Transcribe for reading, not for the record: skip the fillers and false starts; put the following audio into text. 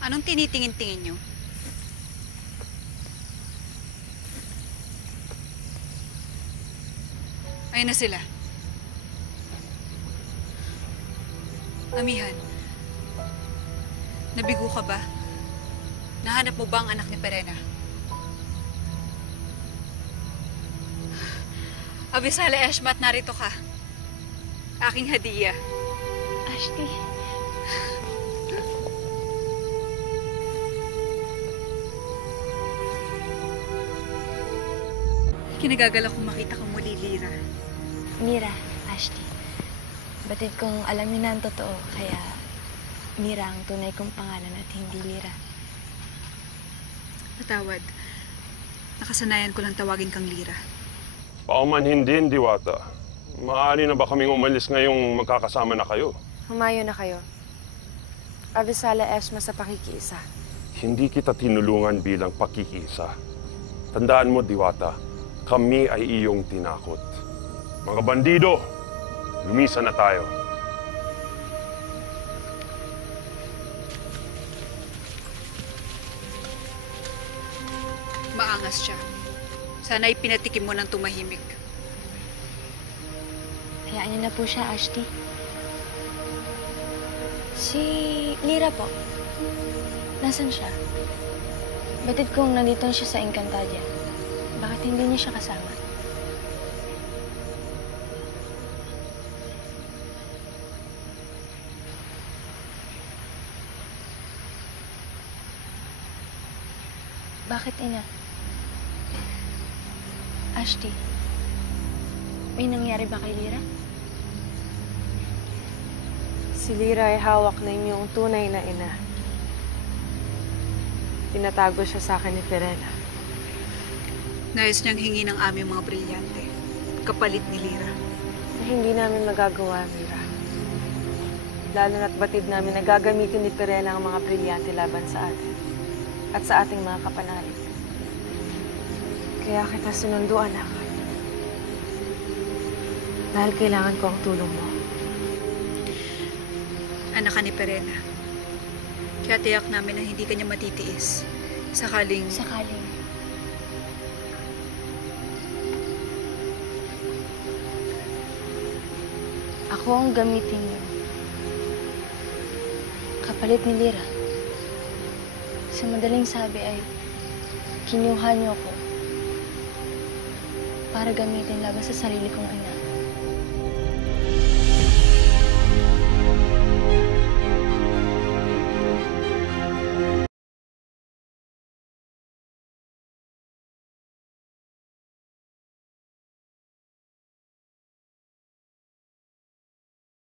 Anong tinitingin-tingin nyo? Ayun na sila. Amihan, nabigo ka ba? Nahanap mo ba ang anak ni Perena? Abisala Eshmat, narito ka. Aking hadiya. Ashley. Kinagagala kong makita kang muli, Lira. Mira, Ashley. Batid kong alam niyo na ang totoo, kaya Mira ang tunay kong pangalan at hindi Lira. Patawad. Nakasanayan ko lang tawagin kang Lira. Pauman hindi, Diwata. Maaari na ba kaming umalis ngayong magkakasama na kayo? Humayo na kayo. Avisala Eshma sa pakikiisa. Hindi kita tinulungan bilang pakikisa. Tandaan mo, Diwata, kami ay iyong tinakot. Mga bandido, lumisa na tayo. Maangas siya. Sana'y pinatikim mo ng tumahimik. Hayaan niyo na po siya, Ashley. Si Lira po. Nasaan siya? Batid kong nandito siya sa Encantadia. Bakit hindi niyo siya kasama? Bakit, Ina? Ashley, may nangyari ba kay Lira? Si Lira ay hawak na inyong tunay na ina. Tinatago siya sa akin ni Perena. Nais niyang hingi ng aming mga brilyante. Kapalit ni Lira. Na hindi namin magagawa, Mira. Lalo na't batid namin na gagamitin ni Perena ang mga brilyante laban sa atin at sa ating mga kapanalig. Kaya kita sinundo, anak. Dahil kailangan ko ang tulong mo. Anak ka ni Perena. Kaya tiyak namin na hindi kanya matitiis. Sakaling... Sakaling. Ako ang gamitin niyo. Kapalit ni Lira. Sa madaling sabi ay kinuha niyo ako para gamitin laban sa sarili kong ina.